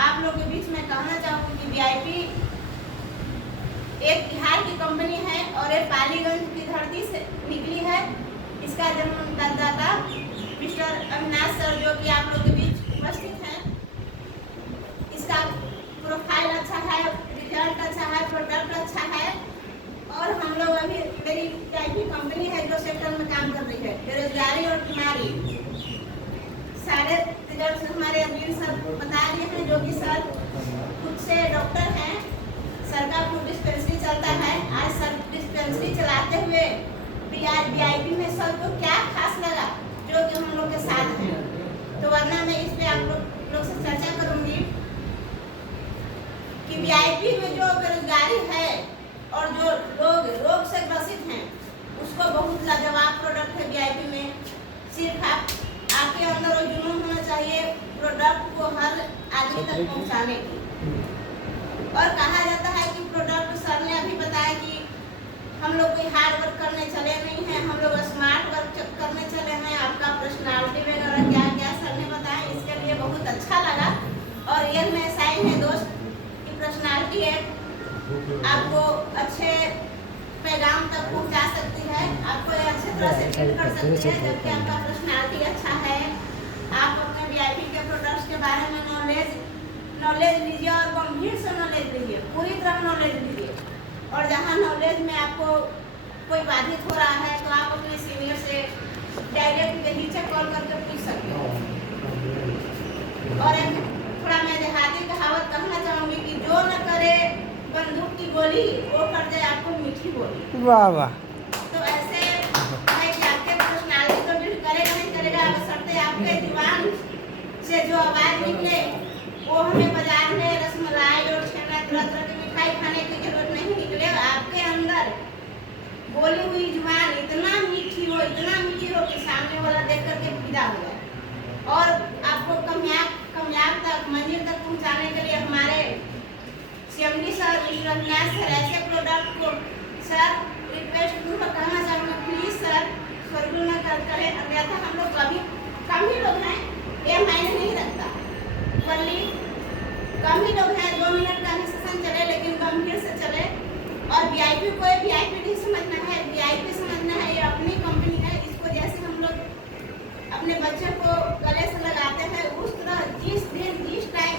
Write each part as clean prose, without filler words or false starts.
आप लोग के बीच में कहना चाहूँगी कि वीआईपी एक बिहार की कंपनी है और ये पालीगंज की धरती से निकली है। इसका जन्मदाता मिस्टर अविनाश सर जो कि आप लोग के बीच उपस्थित हैं। इसका प्रोफाइल अच्छा है, रिजल्ट अच्छा है, प्रोडक्ट अच्छा है और हम लोग अभी मेरी वीआईपी कंपनी है जो सेक्टर में काम कर रही है। बेरोजगारी और बीमारी सारे रिजल्ट हमारे अमीर सर बता रहे हैं जो कि सर खुद से डॉक्टर हैं। सर का फूड डिस्पेंसरी चलता है। आज सर डिस्पेंसरी चलाते हुए वीआईपी में सर को क्या खास लगा जो कि हम लोग के साथ हैं, तो वरना मैं इस पे आप लोग से चर्चा करूंगी कि वीआईपी में जो बेरोजगारी है और जो लोग रोग से ग्रसित हैं उसको बहुत लाजवाब प्रोडक्ट है वीआईपी में। सिर्फ आपके अंदर वो जुनून होना चाहिए प्रोडक्ट को हर आदमी तक पहुंचाने की। और कहा जाता है कि प्रोडक्ट सर ने अभी बताया कि हम लोग कोई हार्ड वर्क करने चले नहीं हैं, हम लोग स्मार्ट वर्क करने चले हैं। आपका पर्सनालिटी वगैरह क्या क्या सर ने बताया, इसके लिए बहुत अच्छा लगा। और ये में साइन है दोस्त की पर्सनालिटी है आपको अच्छे पैगाम तक पहुंचा सकती है, आपको अच्छे तरह से ट्रीट कर सकती है। जबकि आपका पर्सनालिटी अच्छा है, आप अपने वीआईपी के प्रोडक्ट्स के बारे में नॉलेज लीजिए और गंभीर से नॉलेज लीजिए, पूरी तरह नॉलेज लीजिए। और जहाँ नॉलेज में आपको कोई बाधित हो रहा है तो आप अपने सीनियर से डायरेक्ट हिचक कॉल करके पूछ सकते हो। और एक थोड़ा मैं देहाती कहावत कहना चाहूँगी कि जो न करे बंदूक की गोली वो कर जाए आपको मीठी बोली। वाह वाह। तो ऐसे है कि आपके पर्सनालिटी तो बिल्ड करेगा नहीं करेगा, बशर्ते आपके जुबान से जो आवाज़ निकले वो हमें बाजार में रसमलाई और छेना तरह तरह की मिठाई खाने की जरूरत नहीं निकले। आपके अंदर बोली हुई जुबान इतना मीठी हो कि सामने वाला देख करके फिदा हो जाए और आपको कामयाब तक मंजिल तक पहुंचाने के लिए हमारे CMD sir mister Avinash sir ऐसे प्रोडक्ट को सर रिक्वेस्ट कहना चाहूँगा प्लीज सर स्वर्गुण न करें, अन्यथा हम लोग कम ही लोग हैं, ये मायने नहीं रखता। वरली कम ही लोग हैं, 2 मिनट का ही सेशन चले लेकिन गंभीर से चले। और वीआईपी को वीआईपी नहीं समझना है, वीआईपी समझना है ये अपनी कंपनी है। इसको जैसे हम लोग अपने बच्चे को गले से लगाते हैं उस तरह जिस दिन जिस टाइम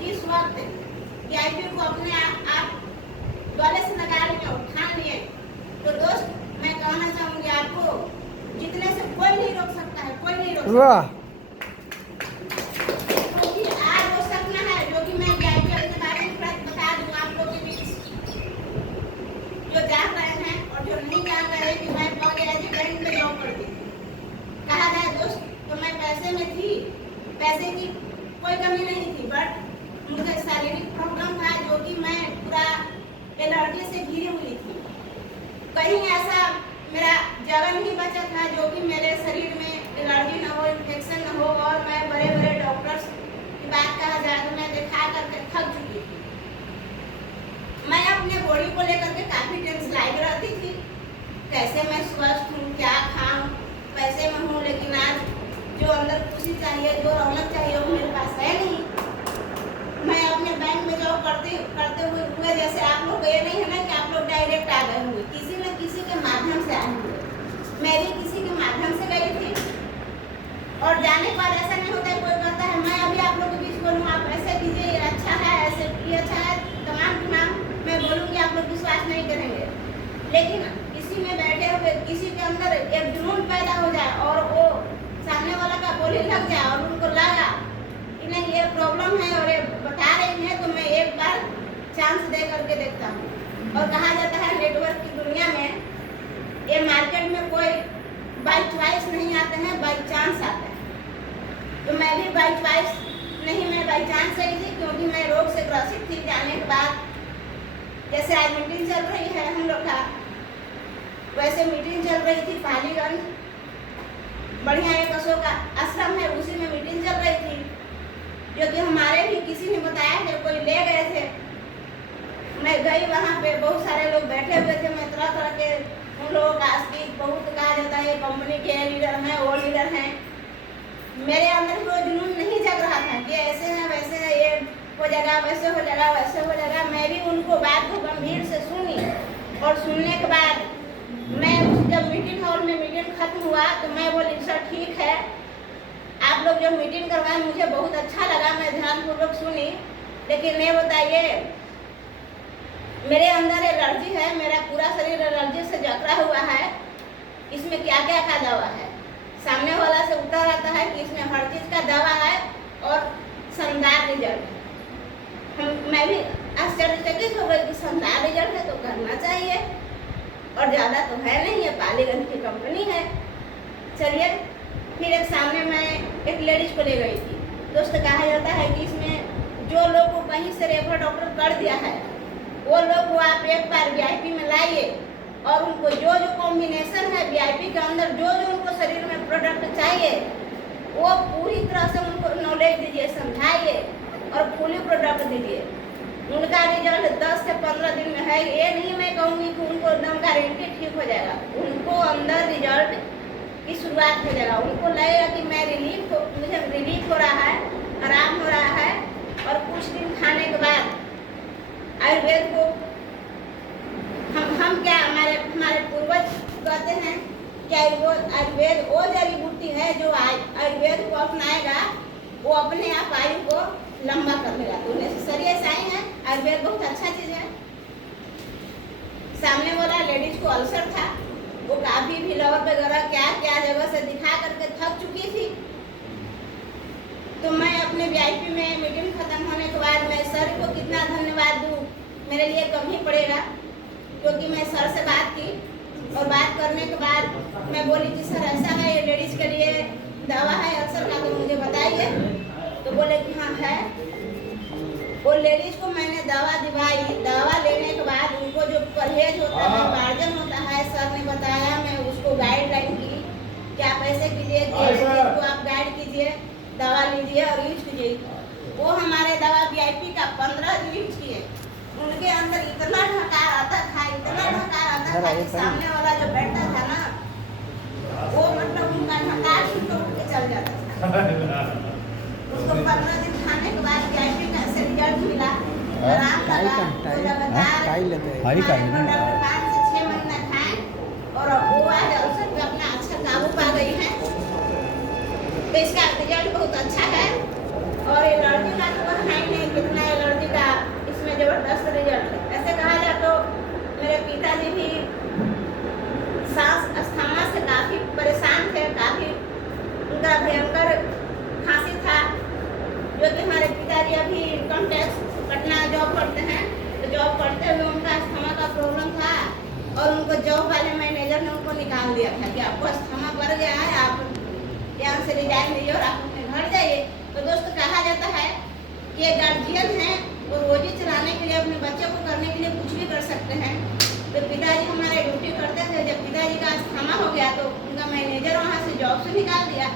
जिस वक्त वीआईपी को अपने आप गले से लगा लिए उठा लिए तो दोस्त मैं कहना चाहूँगी आपको जितने से कोई नहीं रोक सकता है, कोई नहीं रोक सकता। जो जान रहे हैं और जो नहीं जान रहे हैं कि मैं बैंक में जॉब करती थी। कहा जाए दोस्त तो मैं पैसे में थी, पैसे की कोई कमी नहीं थी, बट मुझे शारीरिक प्रॉब्लम था जो कि मैं पूरा एलर्जी से घिरी हुई थी। कहीं ऐसा मेरा जगह नहीं बचा था जो कि मेरे शरीर में एलर्जी न हो, इन्फेक्शन न हो। और मैं बड़े बड़े डॉक्टर्स की बात कहा जाए तो मैं दिखा करके थक चुकी थी। मैं अपने बॉडी को लेकर के काफी टेंस लाइक रहती थी, कैसे मैं स्वस्थ हूँ, क्या खाऊं, पैसे में हूँ, लेकिन आज जो अंदर खुशी चाहिए, जो रौनक चाहिए वो मेरे पास है नहीं। मैं अपने बैंक में जॉब करते हुए जैसे आप लोग ये नहीं है ना कि आप लोग डायरेक्ट आ गए हुए, किसी न किसी के माध्यम से आए हुए। मैं भी किसी के माध्यम से गई थी और जाने के बाद ऐसा नहीं होता है कोई कहता है मैं अभी आप लोग के बीच बोलूँ आप ऐसे कीजिए, अच्छा है, ऐसे ये अच्छा है, तमाम मैं बोलूँगी आप लोग विश्वास नहीं करेंगे। लेकिन किसी में बैठे हुए किसी के अंदर एक जुनून पैदा हो जाए और वो सामने वाला का बोली लग जाए और उनको लगा कि नहीं ये प्रॉब्लम है और ये बता रही है तो मैं एक बार चांस दे करके देखता हूँ। और कहा जाता है नेटवर्क की दुनिया में ये मार्केट में कोई बाई चॉइस नहीं आते हैं, बाई चांस आते हैं। तो मैं भी बाई चॉइस नहीं, मैं बाई चांस आई थी क्योंकि मैं रोग से ग्रसित थी। जाने के बाद जैसे आज मीटिंग चल रही है हम लोग का, वैसे मीटिंग चल रही थी पालीगंज, बढ़िया एक अशोक का आश्रम है उसी में मीटिंग चल रही थी जो कि हमारे भी किसी ने बताया कि कोई ले गए थे। मैं गई वहाँ पे, बहुत सारे लोग बैठे हुए थे। मैं तरह तरह के उन लोगों का स्पीच बहुत कहा जाता है कंपनी के लीडर हैं, वो लीडर हैं। मेरे अंदर वो जुनून नहीं जग रहा था कि ऐसे है वैसे है, ये वो जाएगा, वैसे हो जाएगा, वैसे हो जाएगा। मैं भी उनको बात को गंभीर से सुनी और सुनने के बाद मैं जब मीटिंग हॉल में मीटिंग खत्म हुआ तो मैं बोली सर ठीक है, आप लोग जो मीटिंग करवाए मुझे बहुत अच्छा लगा, मैं ध्यानपूर्वक सुनी, लेकिन ये बताइए मेरे अंदर एलर्जी है, मेरा पूरा शरीर एलर्जी से जकड़ा हुआ है, इसमें क्या क्या का दवा है? सामने वाला से उत्तर आता है कि इसमें हर चीज़ का दवा है और शानदार रिजल्ट है। मैं भी आश्चर्यचकित हो गई कि शानदार रिजल्ट है तो करना चाहिए, और ज़्यादा तो है नहीं, ये पालीगंज की कंपनी है। चलिए फिर एक सामने मैं एक लेडीज को ले गई थी। दोस्त कहा जाता है कि इसमें जो लोग को कहीं से रेफर डॉक्टर कर दिया है वो लोग को आप एक बार वीआईपी में लाइए और उनको जो जो कॉम्बिनेशन है वीआईपी के अंदर, जो जो उनको शरीर में प्रोडक्ट चाहिए वो पूरी तरह से उनको नॉलेज दीजिए, समझाइए और फुली प्रोडक्ट दीजिए। उनका रिजल्ट 10 से 15 दिन में है। ये नहीं मैं कहूँगी कि उनको एकदम गारंटी ठीक हो जाएगा, उनको अंदर रिजल्ट की शुरुआत हो जाएगा। उनको लगेगा कि मुझे रिलीफ हो रहा है, आराम हो रहा है, और कुछ दिन खाने के बाद आयुर्वेद को हम क्या हमारे पूर्वज कहते हैं कि आयुर्वेद वो जड़ी बूटी है जो आयुर्वेद को अपनाएगा वो अपने आप आयु को लंबा कर लेगा। तो नेसेसरी ऐसा ही है, आयुर्वेद बहुत अच्छा चीज़ है। सामने वाला लेडीज को अल्सर था, वो काफ़ी भी लवर वगैरह क्या क्या जगह से दिखा करके थक चुकी थी। तो मैं अपने वीआईपी में मीटिंग खत्म होने के बाद मैं सर को कितना धन्यवाद दूँ, मेरे लिए कम ही पड़ेगा, क्योंकि मैं सर से बात की और बात करने के बाद मैं बोली कि सर ऐसा है, ये लेडीज के लिए दवा है अल्सर का, तो मुझे बताइए। तो बोले कि हाँ है। वो लेडीज को मैंने दवा दिवाई, दवा लेने के बाद उनको जो परहेज होता है, मार्जन होता है, सर ने बताया, मैं उसको गाइडलाइन की कि आप ऐसे कीजिए, को आप गाइड कीजिए, दवा लीजिए और यूज कीजिए। वो हमारे दवा वीआईपी का 15 दिन यूज किए। उनके अंदर इतना ढकार आता था, इतना ढकार आता था कि सामने वाला जो बैठता था ना वो मतलब उनका ढकार ही तो उठ के चल जाता था। उसको 15 दिन खाने के बाद वीआईपी का से रिजल्ट मिला, आराम लगा। तो लगातार 5 से 6 महीना खाए और वो आज अल्सर पे अपना अच्छा काबू पा गई है। तो इसका रिजल्ट बहुत अच्छा है। और एलर्जी का तो है ही नहीं, कितना एलर्जी का इसमें जबरदस्त रिजल्ट है। ऐसे कहा जाए तो मेरे पिताजी भी सांस अस्थमा से काफ़ी परेशान थे, काफ़ी उनका भयंकर खांसी था, जो कि हमारे पिताजी अभी इनकम टैक्स पटना जॉब करते हैं। तो जॉब करते हुए उनका अस्थमा का प्रॉब्लम था और उनको जॉब वाले मैनेजर ने उनको निकाल दिया था कि आपको अस्थमा बढ़ गया है, आप यहाँ से रिजाइन लीजिए और आप अपने घर जाइए। तो दोस्तों कहा जाता है कि ये गार्जियन है, वो रोजी चलाने के लिए अपने बच्चे को करने के लिए कुछ भी कर सकते हैं। तो पिताजी हमारे ड्यूटी करते थे, जब पिताजी का अस्थमा हो गया तो उनका मैनेजर वहाँ से जॉब से निकाल दिया।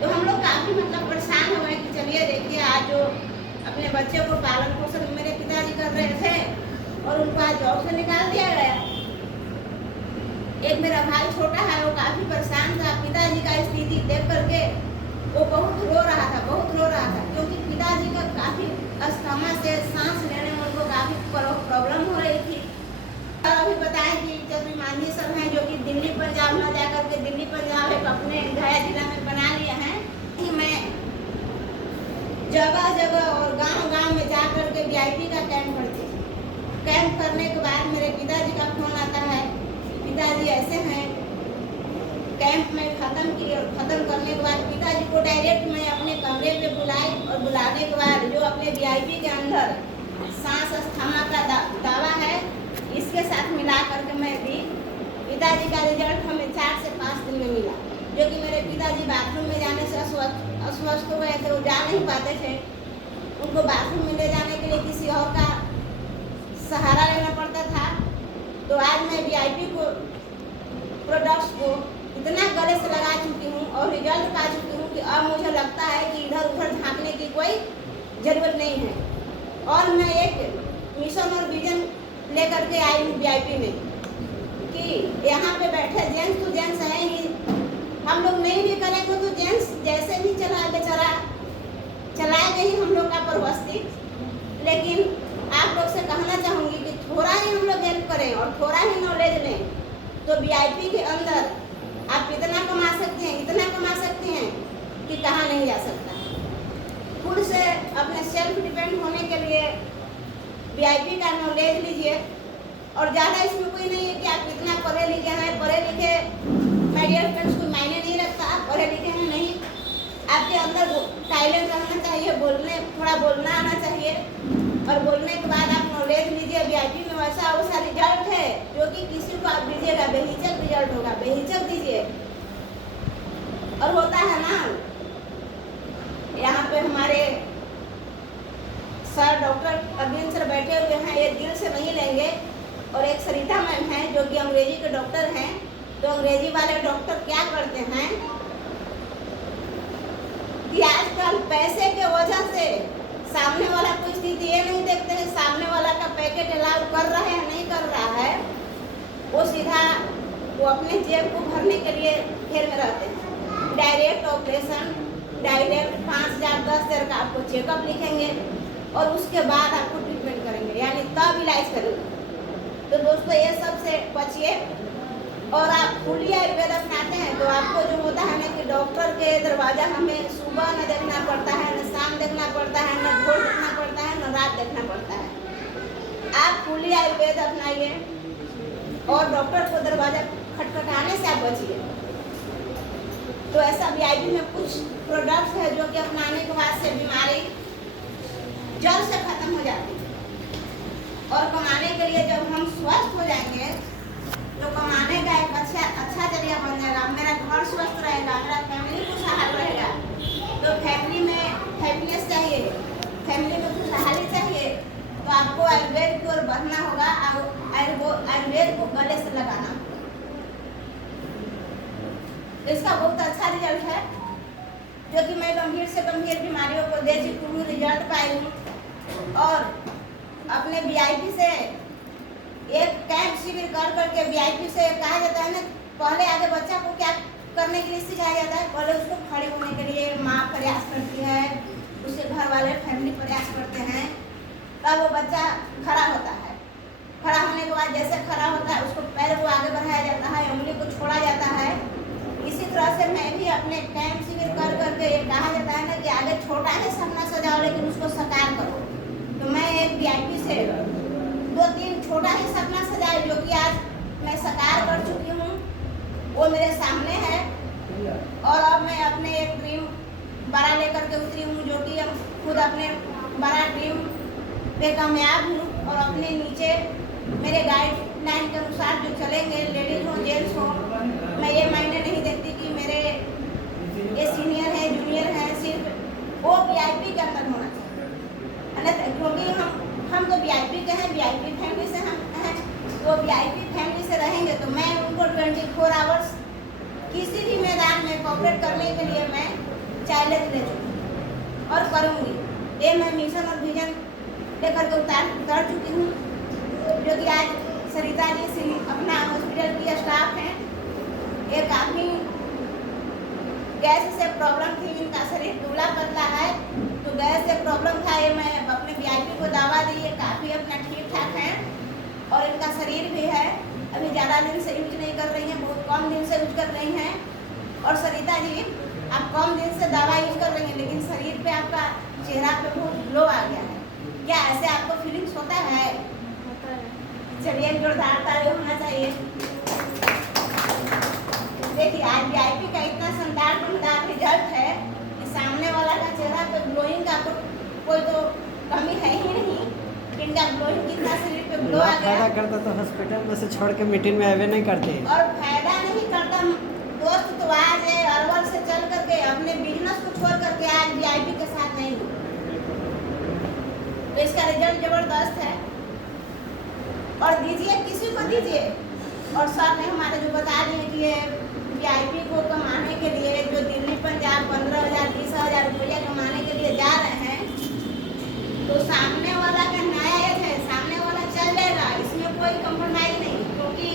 तो हम लोग काफ़ी मतलब परेशान हो गए कि चलिए देखिए आज जो अपने बच्चे को पालन पोषण मेरे पिताजी कर रहे थे और उनको आज जॉब से निकाल दिया गया। एक मेरा भाई छोटा है, वो काफ़ी परेशान था। पिताजी का स्थिति देख करके वो बहुत रो रहा था, बहुत रो रहा था, क्योंकि पिताजी का काफ़ी अस्थमा से सांस लेने में उनको काफ़ी प्रॉब्लम हो रही थी। और अभी बताएं कि चतुर्थ माननीय सब हैं जो कि दिल्ली पंजाब में जा करके दिल्ली पंजाब एक अपने गया जिला में बना लिया है कि मैं जगह जगह और गांव-गांव में जा करके वीआईपी का कैंप करती थी। कैंप करने के बाद मेरे पिताजी का फोन आता है, पिताजी ऐसे हैं। कैंप में ख़त्म की और ख़त्म करने के बाद पिताजी को डायरेक्ट मैं अपने कमरे पे बुलाई और बुलाने के बाद जो अपने वीआईपी के अंदर सांस अस्थमा का दवा है इसके साथ मिला करके मैं दी। पिताजी का रिजल्ट हमें 4 से 5 दिन में मिला, जो कि मेरे पिताजी बाथरूम में जाने से अस्वस्थ हो गए थे, वो जा नहीं पाते थे। उनको बाथरूम में ले जाने के लिए किसी और का सहारा लेना पड़ता था। तो आज मैं वीआईपी को प्रोडक्ट्स को इतना गले से लगा चुकी हूँ और रिजल्ट पा चुकी हूँ कि अब मुझे लगता है कि इधर उधर झाँकने की कोई ज़रूरत नहीं है। और मैं एक मिशन और विजन लेकर के आई हूँ वीआईपी में कि यहाँ पे बैठे जेंट्स तो जेंट्स हैं ही, हम लोग नहीं भी करेंगे तो जेंट्स जैसे भी चला बेचारा चलाएंगे ही हम लोग का प्रवस्ती। लेकिन आप लोग से कहना चाहूँगी कि थोड़ा ही हम लोग हेल्प करें और थोड़ा ही नॉलेज लें तो VIP के अंदर आप इतना कमा सकते हैं, इतना कमा सकते हैं कि कहाँ नहीं जा सकता। खुद से अपने सेल्फ डिपेंड होने के लिए VIP का नॉलेज लीजिए। और ज़्यादा इसमें कोई नहीं है कि आप इतना पढ़े लिखे हैं, पढ़े लिखे माय डियर फ्रेंड्स कोई मायने नहीं रखता। आप पढ़े लिखे हैं नहीं, आपके अंदर टैलेंट रहना चाहिए, थोड़ा बोलना आना चाहिए और बोलने के बाद आप नॉलेज लीजिए। VIP में वैसा रिजल्ट है जो कि किसी को आप दीजिएगा बेहिचक रिजल्ट होगा, बेहिचक दीजिए। और होता है ना, यहाँ पे हमारे सर डॉक्टर अरविंद सर बैठे हुए हैं, ये दिल से नहीं लेंगे। और एक सरिता मैम हैं जो कि अंग्रेजी के डॉक्टर हैं। तो अंग्रेजी वाले डॉक्टर क्या करते हैं कि आजकल पैसे के वजह से सामने वाला कोई स्थिति ये नहीं देखते हैं सामने वाला का पैकेट अलाउ कर रहा है या नहीं कर रहा है, वो सीधा वो अपने जेब को भरने के लिए फेर में रहते हैं। डायरेक्ट ऑपरेशन, डायरेक्ट 5,000 10,000 का आपको चेकअप लिखेंगे और उसके बाद आपको ट्रीटमेंट करेंगे, यानी तब इलाज करेंगे। तो दोस्तों ये सब से बचिए। और आप फुली आयुर्वेद अपनाते हैं तो आपको जो होता है ना कि डॉक्टर के दरवाजा हमें सुबह न देखना पड़ता है, न शाम देखना पड़ता है, न भोर देखना पड़ता है, न रात देखना पड़ता है। आप फुली आयुर्वेद अपनाइए और डॉक्टर को दरवाजा खटखटाने से आप बचिए। तो ऐसा VIP में कुछ प्रोडक्ट्स है जो कि अपनाने के बाद से बीमारी जड़ से खत्म हो जाती है। और कमाने के लिए जब हम स्वस्थ हो जाएंगे तो कमाने का एक अच्छा जरिया बन जाएगा। मेरा घर स्वस्थ रहेगा, मेरा फैमिली खुशहाल रहेगा। तो फैमिली में हैप्पीनेस चाहिए, फैमिली में खुशहाली चाहिए, तो आपको आयुर्वेद की ओर बढ़ना होगा। आयुर्वेद को गले से लगाना, इसका बहुत अच्छा रिजल्ट है जो कि मैं गंभीर से गंभीर बीमारियों को दे चुकी हूँ, रिजल्ट पाई हूँ। और अपने VIP से एक कैंप शिविर कर करके VIP से कहा जाता है ना, पहले आगे बच्चा को क्या करने के लिए सिखाया जाता है, पहले उसको खड़े होने के लिए माँ प्रयास करती है, उसके घर वाले फैमिली प्रयास करते हैं, तब वो बच्चा खड़ा होता है। खड़ा होने के बाद जैसे खड़ा होता है उसको पैर को आगे बढ़ाया जाता है, उंगली को छोड़ा जाता है। इसी तरह से मैं भी अपने कैंप शिविर कर करके ये कहा जाता है ना कि आगे छोटा ही सपना सजाओ लेकिन उसको साकार करो। तो मैं एक VIP से 2-3 छोटा ही सपना सजाए जो कि आज मैं साकार कर चुकी हूँ, वो मेरे सामने है। और अब मैं अपने एक ड्रीम बड़ा लेकर के उतरी हूँ जो कि हम खुद अपने बड़ा ड्रीम पे कामयाब हूँ। और अपने नीचे मेरे गाइडलाइन के अनुसार जो चलेंगे, लेडीज हो जेंट्स हो, मैं ये मायने नहीं देखती कि मेरे ये सीनियर है जूनियर है, सिर्फ वो VIP के अंदर होना चाहिए। क्योंकि हम तो VIP के हैं, VIP फैमिली से हम हैं, तो VIP फैमिली से रहेंगे तो मैं उनको 24 आवर्स किसी भी मैदान में कोऑपरेट करने के लिए मैं चैलेंज ले चुकी हूँ और करूँगी। ये मैं मिशन और विजन लेकर के उतर चुकी हूँ जो कि आज सरिता जी अपना हॉस्पिटल की स्टाफ हैं। ये काफ़ी गैस से प्रॉब्लम थी, इनका शरीर दुबला पतला है, तो गैस से प्रॉब्लम था। ये मैं अपने VIP को दावा दी, ये काफ़ी अपना ठीक ठाक हैं और इनका शरीर भी है, अभी ज़्यादा दिन से यूज नहीं कर रही हैं, बहुत कम दिन से यूज कर रही हैं। और सरिता जी आप कम दिन से दवा यूज कर रही हैं लेकिन शरीर पे आपका चेहरा पे बहुत ग्लो आ गया है, क्या ऐसे आपको फीलिंग्स होता है? चलिए जोरदार ताली होना चाहिए। देखिए आज VIP का इतना शानदार रिजल्ट है कि सामने वाला का चेहरा पे ग्लोइंग का कोई तो कमी है ही नहीं। इनका ग्लोइंग कितना शरीर पे ग्लो आ गया। फायदा करता तो हॉस्पिटल में से छोड़ के मीटिंग में आवे नहीं करते और फायदा नहीं करता दोस्त तो आज है अरवल से चल करके अपने बिजनेस को छोड़ करके आज VIP के साथ नहीं हो, तो इसका रिजल्ट जबरदस्त है। और दीजिए, किसी को दीजिए। और सर ने हमारे जो बता दिए कि ये VIP को कमाने के लिए जो दिल्ली पंजाब 15,000 20,000 रुपया कमाने के लिए जा रहे हैं, तो सामने वाला का नया एज है, सामने वाला चल जाएगा, इसमें कोई कम्प्रोमाइज नहीं। क्योंकि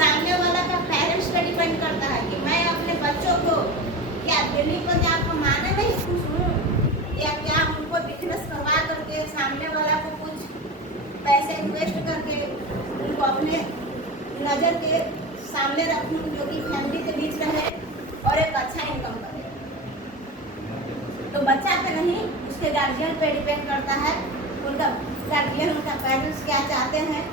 सामने वाला का पेरेंट्स पे डिपेंड करता है कि मैं अपने बच्चों को क्या दिल्ली पंजाब कमाने में खुश हूँ या क्या उनको बिजनेस करवा करके सामने वाला को कुछ पैसे इन्वेस्ट करके उनको अपने नज़र के सामने रखूं, जो कि फैमिली के बीच रहे और एक अच्छा इनकम करे। तो बच्चा पे नहीं, उसके गार्जियन पे डिपेंड करता है। उनका गार्जियन, उनका पेरेंट्स क्या चाहते हैं,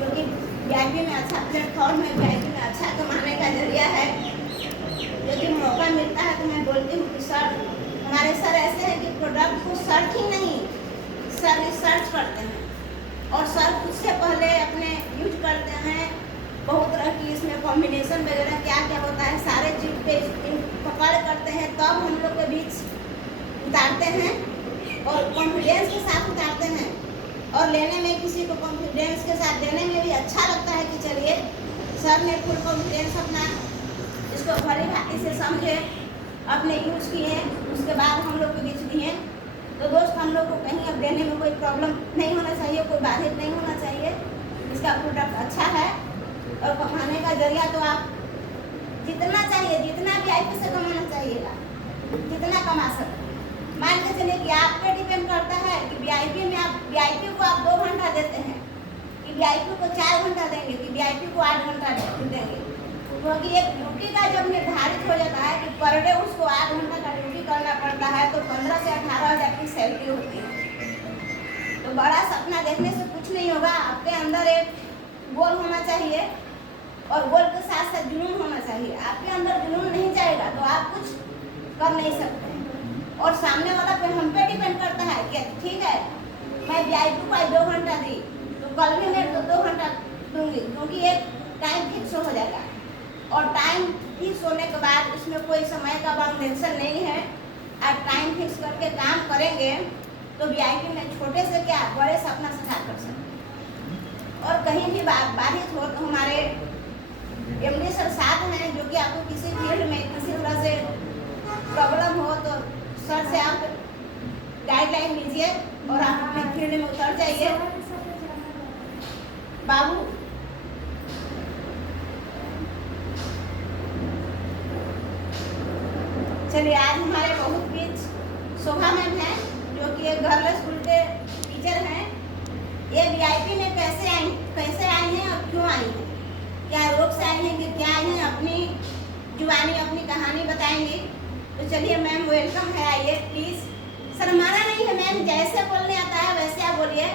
जो कि वीआईपी में अच्छा प्लेटफॉर्म है, वीआईपी में अच्छा कमाने का जरिया है। यदि मौका मिलता है तो मैं बोलती हूँ कि सर, हमारे सर ऐसे हैं कि प्रोडक्ट को सर्च ही नहीं, सर रिसर्च करते हैं और सर खुद से पहले अपने यूज करते हैं बहुत तरह की, इसमें कॉम्बिनेशन वगैरह क्या क्या होता है सारे चीज़ पे पकड़ करते हैं, तब हम लोग के बीच उतारते हैं और कॉन्फिडेंस के साथ उतारते हैं। और लेने में किसी को कॉन्फिडेंस के साथ देने में भी अच्छा लगता है कि चलिए सर ने फुल कॉन्फिडेंस अपना इसको भली भांति से समझे, अपने यूज किए, उसके बाद हम लोग के बीच दिए। तो दोस्त, हम लोग को कहीं अब देने में कोई प्रॉब्लम नहीं होना चाहिए, कोई बाधित नहीं होना चाहिए। इसका प्रोडक्ट अच्छा है और कमाने का जरिया तो आप जितना चाहिए, जितना वीआईपी से कमाना चाहिएगा, जितना कमा सकते। मान के चलिए कि आप पे डिपेंड करता है कि वीआईपी में आप वीआईपी को आप 2 घंटा देते हैं, कि वीआईपी को 4 घंटा देंगे, कि वीआईपी को 8 घंटा देंगे। क्योंकि एक ड्यूटी का जब निर्धारित हो जाता है कि पर डे उसको 8 घंटा का ड्यूटी करना पड़ता है, तो 15 से 18 हज़ार की सैलरी होती है। तो बड़ा सपना देखने से कुछ नहीं होगा, आपके अंदर एक गोल होना चाहिए और गोल के साथ साथ जुनून होना चाहिए। आपके अंदर जुनून नहीं जाएगा तो आप कुछ कर नहीं सकते। और सामने वाला पे हम पे डिपेंड करता है कि ठीक है, मैं वीआईपी को 2 घंटा दी तो कल भी मैं 2 घंटा दूंगी, क्योंकि एक टाइम फिक्स हो जाएगा। और टाइम फिक्स होने के बाद इसमें कोई समय का बाउंडेशन नहीं है। आप टाइम फिक्स करके काम करेंगे तो वीआईपी में छोटे से क्या बड़े सपना साकार कर सकते। और कहीं भी बाधित हो तो हमारे एमडी सर साथ हैं, जो कि आपको किसी फील्ड में किसी तरह से प्रॉब्लम हो तो सर से आप गाइडलाइन लीजिए और आप अपने फील्ड में उतर जाइए। बाबू, चलिए, आज हमारे बहुत बीच शोभा मैम है, जो कि एक गर्ल्स स्कूल के टीचर हैं। ये वीआईपी में कैसे आई हैं और क्यों आई हैं, क्या रोग से आई हैं कि क्या आई हैं, अपनी जुबानी अपनी कहानी बताएंगी। तो चलिए मैम, वेलकम है, आइए प्लीज़। शर्माना नहीं है मैम, जैसे बोलने आता है वैसे आप बोलिए।